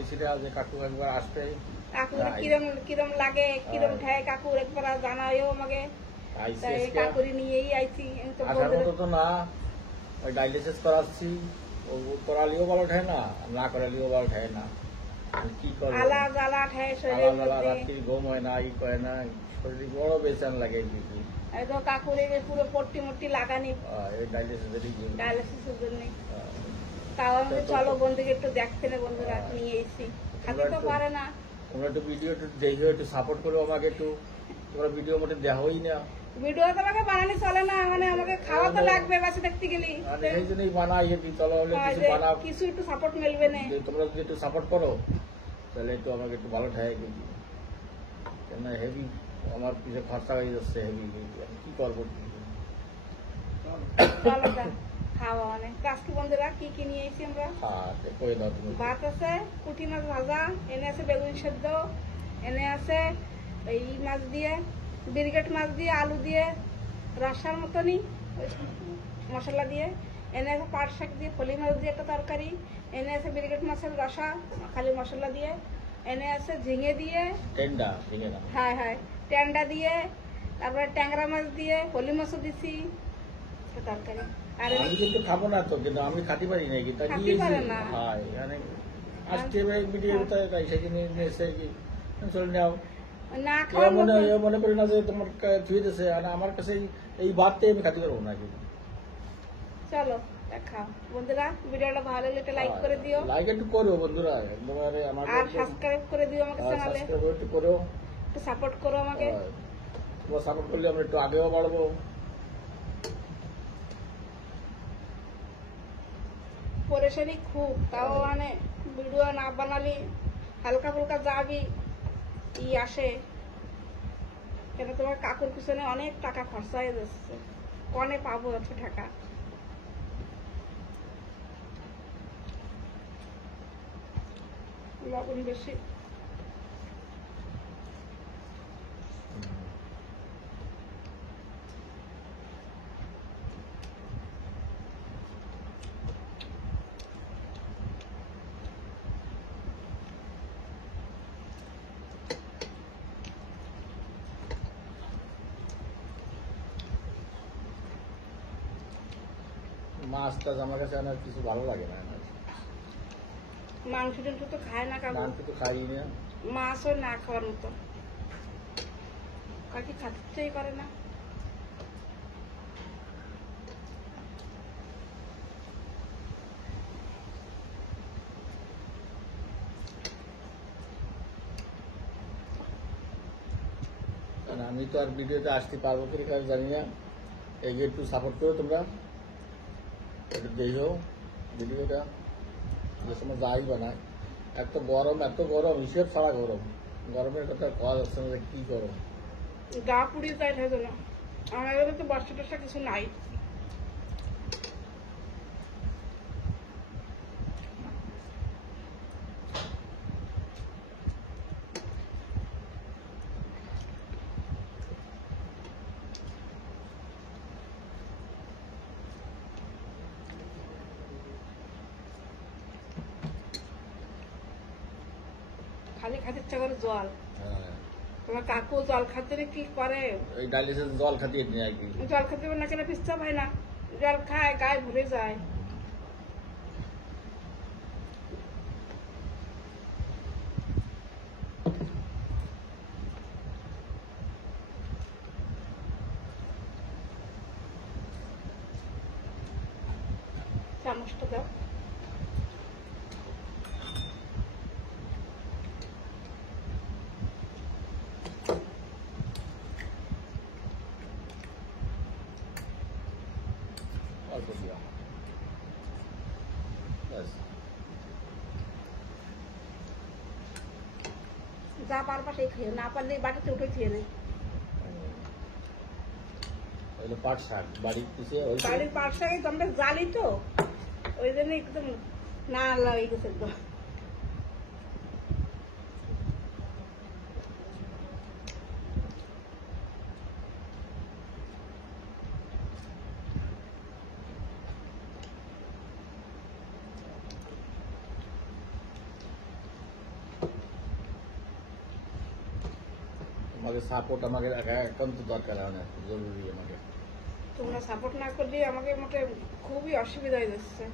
কইছিলে যে কাকু একবার আসতে কাকুর কিরম কিরম লাগে কিরম ঠায় কাকুর একবার জানাইও আমাকে কাকুরি নিয়েই আইছি আমি তো আসার মতো তো না ওই ডায়ালিসিস করাচ্ছি ও করালিও ভালো ঠায় না না করালিও ভালো ঠায় না কি করবো আলা জ্বালা ঠায় শরীরের মধ্যে রাত্রি ঘুম হয় না ই করে না শরীর বড় বেচান লাগে কি এই তো কাকুরে পুরো পট্টি মট্টি লাগানি ডায়ালিসিসের জন্য তাও আমি চলো বন্ধুকে একটু দেখতে না বন্ধুরা নিয়ে এসেছি খাতে তো পারে না তোমরা একটু ভিডিও একটু দেখো একটু সাপোর্ট করো আমাকে একটু তোমরা ভিডিও মোটে দেখাই না ভিডিও তো আমাকে বানানি চলে না মানে আমাকে খাওয়া তো লাগবে বাসে দেখতে গেলি এই জন্যই বানাই চলো কিছু বানাও কিছু একটু সাপোর্ট মিলবে না তোমরা যদি একটু সাপোর্ট করো তাহলে একটু আমাকে একটু ভালো ঠায় কিন্তু কেন হেভি আমার পিছিয়ে খরচা হয়ে যাচ্ছে হেভি কি করবো খাওয়া অনেক আজকে বন্ধুরা কি কি নিয়ে এসেছি আমরা ভাত আছে পুঁটি মাছ ভাজা এনে আছে বেগুন সেদ্ধ এনে আছে এই মাছ দিয়ে ব্রিগেড মাছ দিয়ে আলু দিয়ে রসার মতনই মশলা দিয়ে এনে আছে পাট শাক দিয়ে ফলি মাছ দিয়ে একটা তরকারি এনে আছে ব্রিগেড মাছের রসা খালি মশলা দিয়ে এনে আছে ঝিঙে দিয়ে হ্যাঁ হ্যাঁ টেন্ডা দিয়ে তারপরে ট্যাংরা মাছ দিয়ে ফলি মাছও দিছি তরকারি আর আমি কিন্তু খাবো না তো কিন্তু আমি খাতে পারি না কি মনে করি না যে তোমার ধুয়ে দিছে আমার কাছে এই ভাতটা আমি খাতে পারবো না কিন্তু চলো খাও বন্ধুরা ভিডিওটা ভালো লাগলে একটা লাইক করে দিও লাইক একটু করো বন্ধুরা একদম আর সাবস্ক্রাইব করে দিও আমাকে চ্যানেলে একটু করো একটু সাপোর্ট করো আমাকে তোমরা সাপোর্ট করলে আমরা একটু আগেও বাড়বো পরেশানি খুব তাও মানে ভিডিও না বানালি হালকা ফুলকা যাবি ই আসে কেন তোমার কাকুর পিছনে অনেক টাকা খরচা হয়ে যাচ্ছে কনে পাবো এত টাকা লবণ বেশি মাছ টাছ আমার কাছে আর কিছু ভালো লাগে না মাংস টাংস তো খায় না কাকু মাংস তো খাই না মাছও না খাওয়ার মতো কাকি খাতেই পারে না আমি তো আর ভিডিওতে আসতে পারবো কি জানি না এই যে একটু সাপোর্ট করো তোমরা একটু দেখো ভিডিওটা যে সময় যাই বানায় এত গরম হিসেব ছাড়া গরমের কথা খাওয়া যাচ্ছে না কি গরম গা পুড়িয়ে যায় থাকে না আমাদের তো বর্ষা টর্ষা কিছু নাই খালি খাতে ইচ্ছা করে জল তোমার কাকু জল খাতে কি করে ওই ডায়ালিসিস জল খাতে আর কি জল খেতে না কেন পিস্তা হয় না জল খায় গায়ে ভরে যায় চামচটা দাও যা পারবা সেই খেয়ে না পারলে বাটিতে উঠে খেয়ে নেই পাট শাক বাড়ির পাট শাক আমরা জালি তো ওই জন্য একদম না লাগে গেছে একদম আমাকে সাপোর্ট আমাকে একান্ত দরকার, অনেক জরুরি আমাকে। তোমরা সাপোর্ট না করলে আমাকে মোটে খুবই অসুবিধা হয়ে যাচ্ছে।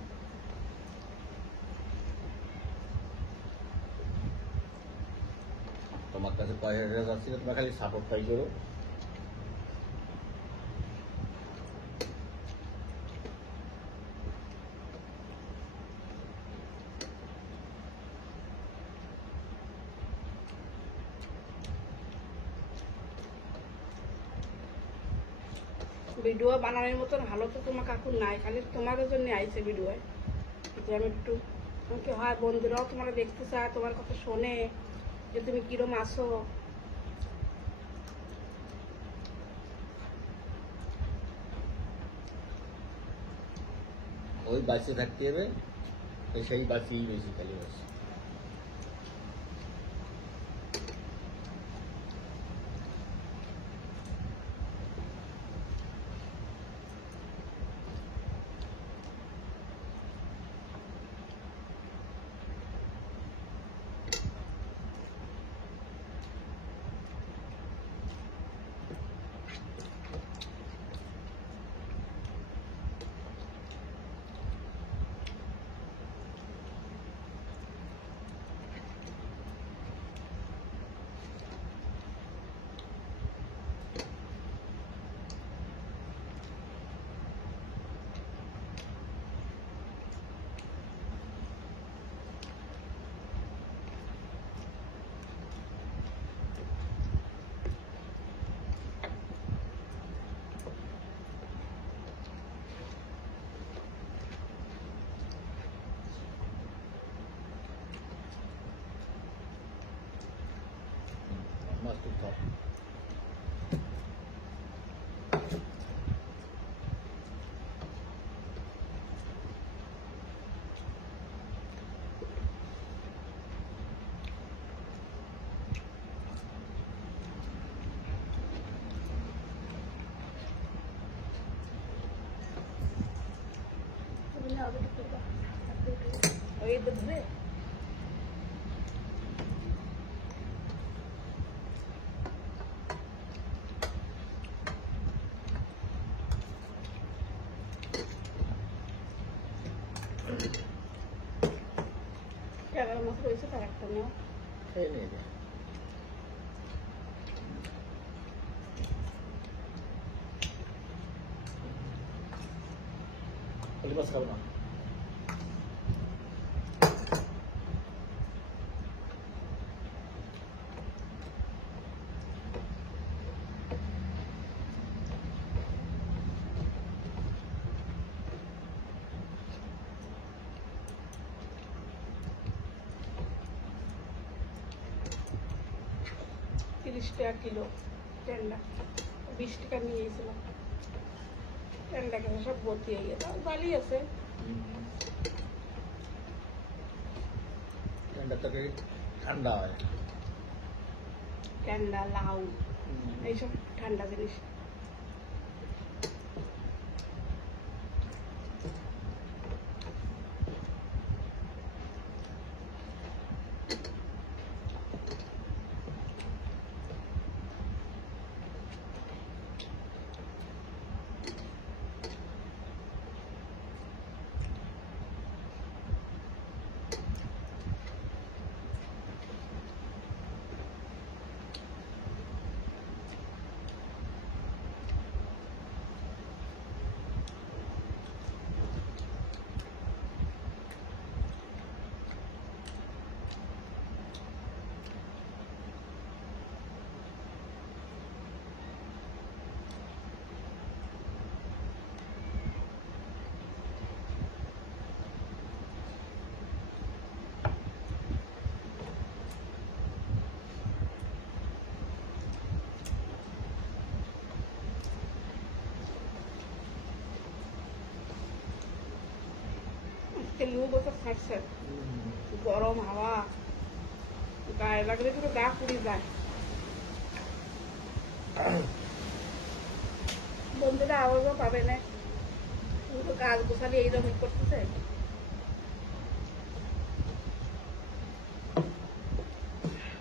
তোমার কাছে পয়সা যাচ্ছিল, তোমার খালি সাপোর্টটাই করো। ভিডিও বানানোর মতন ভালো তো তোমার কাকু নাই, খালি তোমাদের জন্য আইছে ভিডিও। যে আমি একটু আমাকে হয় বন্ধুরাও তোমার দেখতে চায়, তোমার কথা শোনে যে তুমি কিরম আসো। ওই বাঁচে থাকতে হবে, সেই বাঁচিয়েই বেশি খালি বাঁচি। Must be top. ওই ধরে কেরার মতো রয়েছে, তার একটা নাও খেয়ে নিয়ে যা। খালি মাছ খাবো না। টাকা কিলো টেন্ডা, 20 টাকা নিয়ে গেছিলাম। টেন্ডা কেন সব বতিয়ে গেল, ভালোই আছে। ঠান্ডা হয়, টেন্ডা লাউ এইসব ঠান্ডা জিনিস। লু বছর ছাড়ছে, গরম হাওয়া গায়ে লাগলে পুরো গা পুড়ে যায়। বন্ধুরা আওয়াজও পাবে না, পুরো গাছ গোছালি এইরকম করতেছে।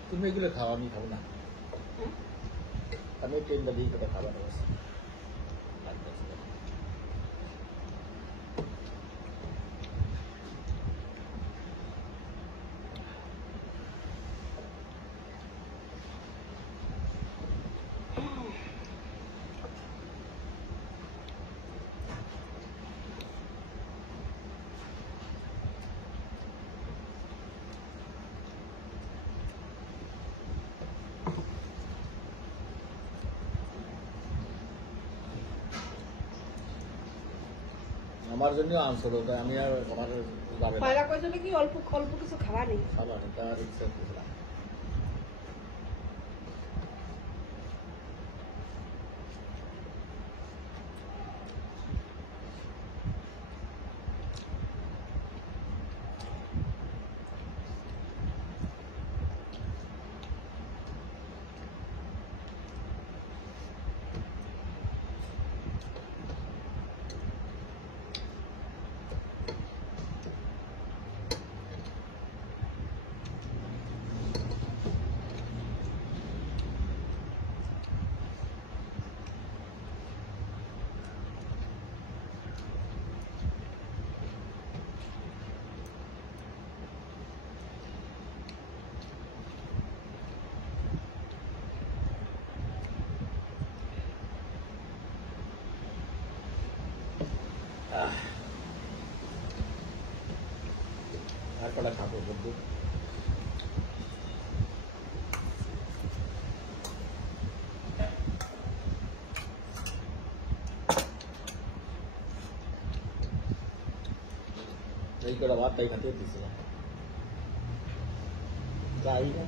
তুমি এগুলো খাও, আমি খাবো না। আমি ট্রেনটা দিই কোথাও খাবার অবস্থা আমার জন্য আনসার হতো আমি আর আমার যাবে পয়লা কইছিল কি অল্প অল্প কিছু খাবার নেই খাবার তার ইচ্ছা করছিলাম আর কটা খাবো বন্ধু এই কটা ভাত তাই খাতে দিচ্ছিলাম যাই না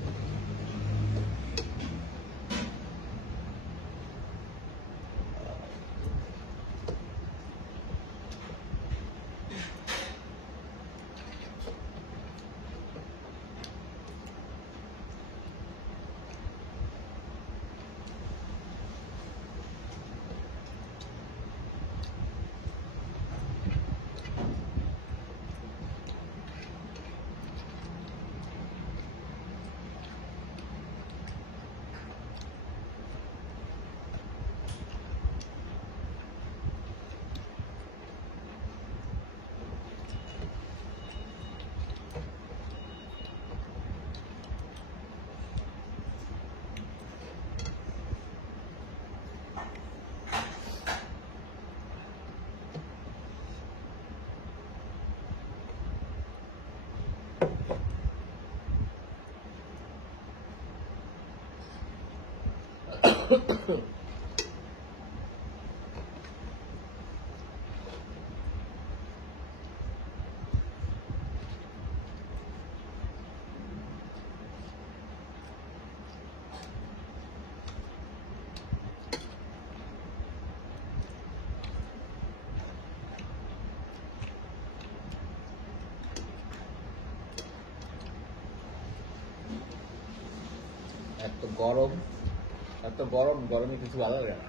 এত গরম গরমে কিছু ভালো লাগে না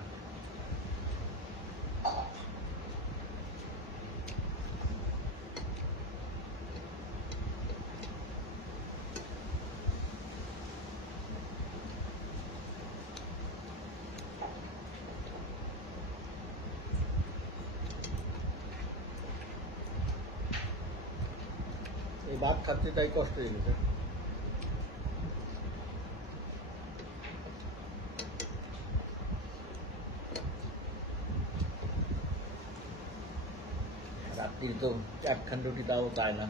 এই ভাত খাচ্ছি তাই কষ্ট হয়ে গেছে রাত্রির তো একখান রুটি তাও চায় না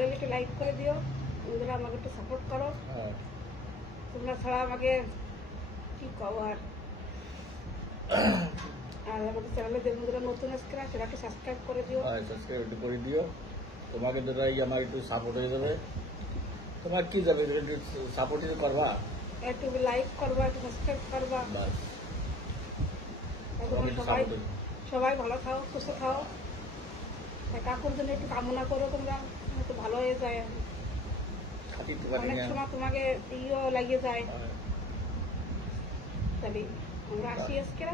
ভালো একটু লাইক করে দিও, বন্ধুরা আমাকে একটু সাপোর্ট করো। হ্যাঁ তোমরা ছাড়া আমাকে কি কবার। আর আমাদের চ্যানেলে যে বন্ধুরা নতুন আসছে সেটা একটু সাবস্ক্রাইব করে দিও। সাবস্ক্রাইব একটু করে দিও, তোমাকে দ্বারাই আমার একটু সাপোর্ট হয়ে যাবে। তোমার কি যাবে, একটু সাপোর্ট করবা, একটু লাইক করবা, একটু সাবস্ক্রাইব করবা। বাস তোমরা সবাই সবাই ভালো থাও, সুস্থ থাও। কাকুর জন্য একটু কামনা করো, তোমরা একটু ভালো হয়ে যায়। অনেক সময় তোমাকে লাগিয়ে যায়। তাহলে আমরা আসি আজকে।